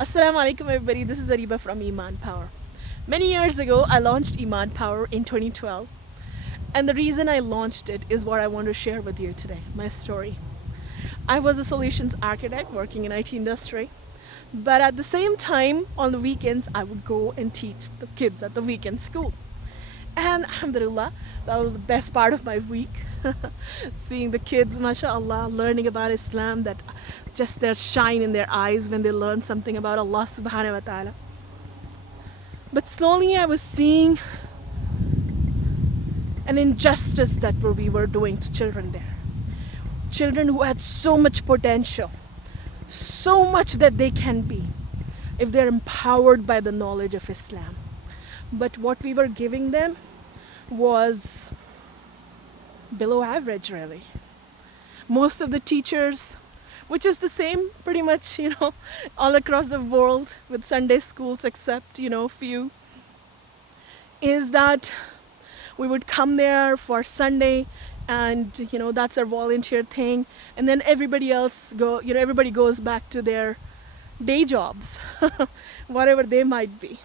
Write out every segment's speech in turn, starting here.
Assalamu alaikum everybody, this is Ariba from Imaan Power. Many years ago, I launched Imaan Power in 2012, and the reason I launched it is what I want to share with you today, my story. I was a solutions architect working in IT industry, but at the same time, on the weekends, I would go and teach the kids at the weekend school. And Alhamdulillah, that was the best part of my week. Seeing the kids, mashallah, learning about Islam, that just their shine in their eyes when they learn something about Allah subhanahu wa ta'ala. But slowly I was seeing an injustice that we were doing to children there. Children who had so much potential, so much that they can be if they're empowered by the knowledge of Islam. But what we were giving them was below average, really. Most of the teachers, which is the same pretty much, all across the world with Sunday schools, except, few, is that we would come there for Sunday and, that's our volunteer thing. And then everybody else everybody goes back to their day jobs, whatever they might be.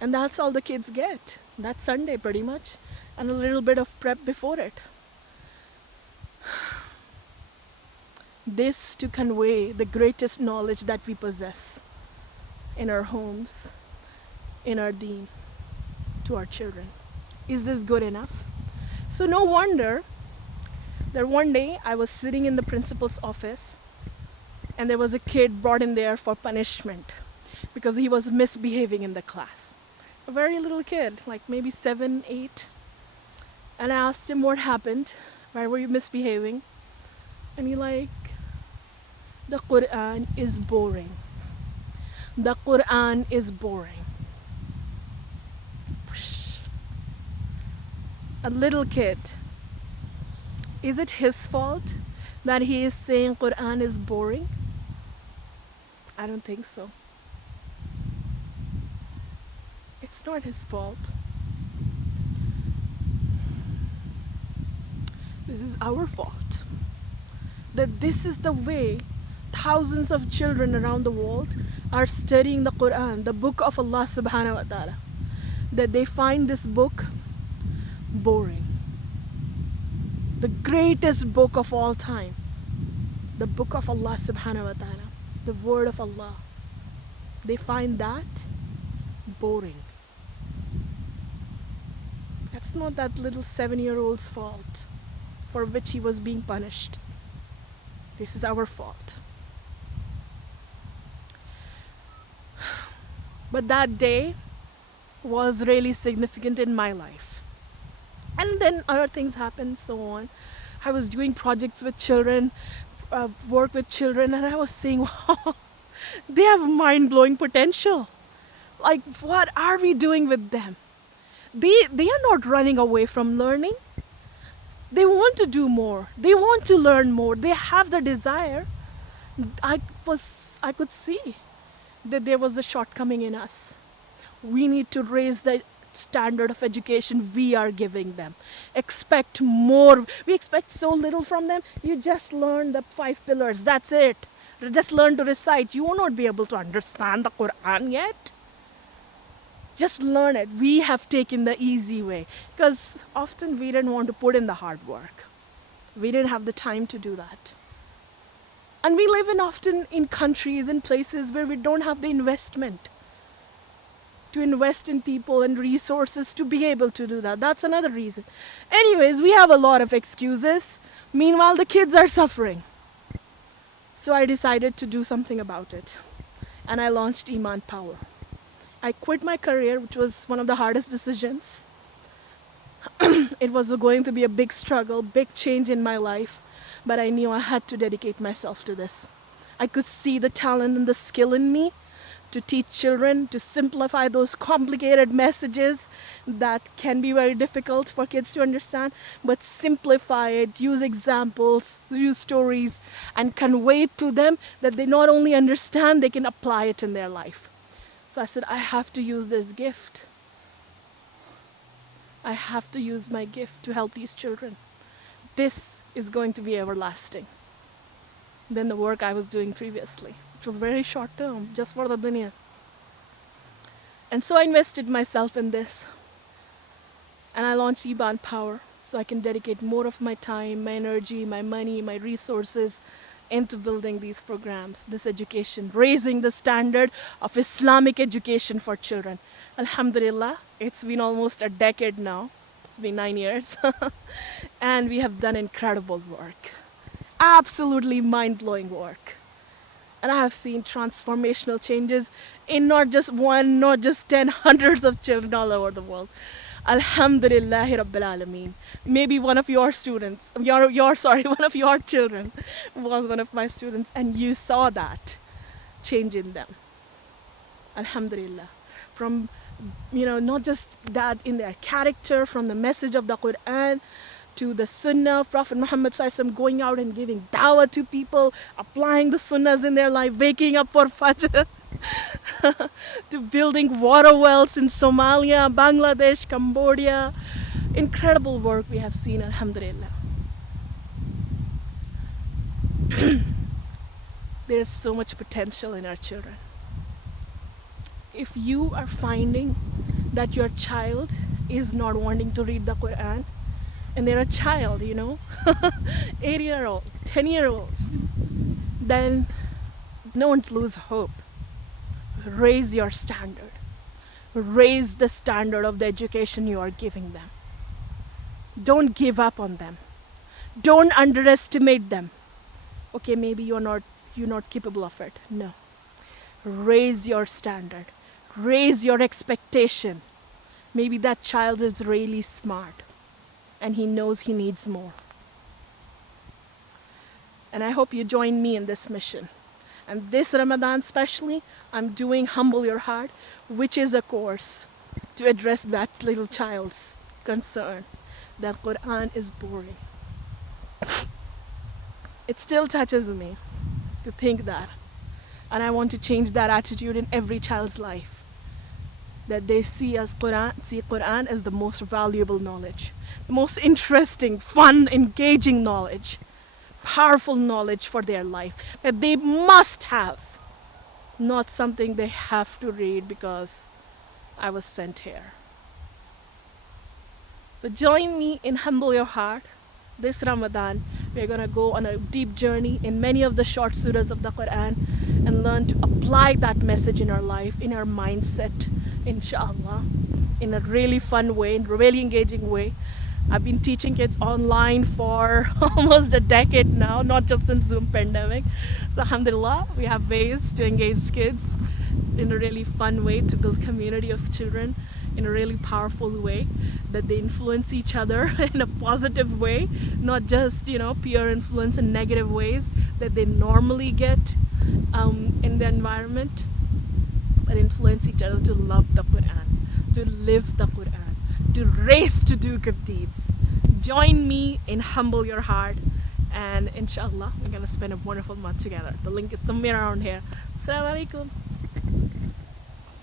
And that's all the kids get. That's Sunday pretty much, and a little bit of prep before it. This to convey the greatest knowledge that we possess in our homes, in our deen, to our children. Is this good enough? So no wonder that one day I was sitting in the principal's office and there was a kid brought in there for punishment because he was misbehaving in the class. A very little kid, like maybe 7, 8. And I asked him what happened. Why were you misbehaving? And he like, the Quran is boring. The Quran is boring. A little kid. Is it his fault that he is saying Quran is boring? I don't think so. It's not his fault. This is our fault. That this is the way thousands of children around the world are studying the Quran, the book of Allah subhanahu wa ta'ala. That they find this book boring. The greatest book of all time. The book of Allah subhanahu wa ta'ala. The word of Allah. They find that boring. That's not that little 7-year-old's fault for which he was being punished. This is our fault. But that day was really significant in my life. And then other things happened, so on. I was doing projects with children, work with children, and I was saying, wow, they have mind-blowing potential. Like, what are we doing with them? They are not running away from learning. They want to do more. They want to learn more. They have the desire. I could see that there was a shortcoming in us. We need to raise the standard of education we are giving them. Expect more. We expect so little from them. You just learn the 5 pillars. That's it. Just learn to recite. You will not be able to understand the Quran yet. Just learn it. We have taken the easy way because often we didn't want to put in the hard work. We didn't have the time to do that. And we live often in countries and places where we don't have the investment to invest in people and resources to be able to do that. That's another reason. Anyways, we have a lot of excuses. Meanwhile, the kids are suffering. So I decided to do something about it. And I launched Emaan Power. I quit my career, which was one of the hardest decisions. It was going to be a big struggle, big change in my life, but I knew I had to dedicate myself to this. I could see the talent and the skill in me to teach children, to simplify those complicated messages that can be very difficult for kids to understand, but simplify it, use examples, use stories, and convey it to them that they not only understand, they can apply it in their life. So I said, I have to use this gift. I have to use my gift to help these children. This is going to be everlasting. than the work I was doing previously, which was very short term, just for the dunya. And so I invested myself in this, and I launched Iman Power so I can dedicate more of my time, my energy, my money, my resources into building these programs, this education, raising the standard of Islamic education for children. Alhamdulillah, it's been almost a decade now. It's been 9 years. And we have done incredible work. Absolutely mind-blowing work. And I have seen transformational changes in not just one, not just 10, hundreds of children all over the world. Alhamdulillah Rabbil Alameen. Maybe one of your students, one of your children was one of my students, and you saw that change in them. Alhamdulillah. From, not just that in their character, from the message of the Quran, to the Sunnah of Prophet Muhammad SAW, going out and giving dawah to people, applying the Sunnahs in their life, waking up for Fajr, to building water wells in Somalia, Bangladesh, Cambodia. Incredible work we have seen, Alhamdulillah. There is so much potential in our children. If you are finding that your child is not wanting to read the Quran, and they're a child, 8-year-old, 10-year-olds, then don't lose hope. Raise your standard. Raise the standard of the education you are giving them. Don't give up on them. Don't underestimate them. Okay, maybe you're not capable of it. No. Raise your standard. Raise your expectation. Maybe that child is really smart and he knows he needs more. And I hope you join me in this mission. And this Ramadan especially, I'm doing Humble Your Heart, which is a course to address that little child's concern that Quran is boring. It still touches me to think that. And I want to change that attitude in every child's life. That they see Quran as the most valuable knowledge, the most interesting, fun, engaging knowledge, powerful knowledge for their life, that they must have, not something they have to read because I was sent here. So join me in Humble Your Heart. This Ramadan, we're going to go on a deep journey in many of the short surahs of the Quran and learn to apply that message in our life, in our mindset, inshallah, in a really fun way, in a really engaging way. I've been teaching kids online for almost a decade now, not just since Zoom pandemic. So alhamdulillah, we have ways to engage kids in a really fun way, to build community of children in a really powerful way, that they influence each other in a positive way, not just, peer influence in negative ways that they normally get in the environment, but influence each other to love the Quran, to live the Quran, to race to do good deeds. Join me in Humble Your Heart, and inshallah, we're going to spend a wonderful month together. The link is somewhere around here. Assalamu alaikum.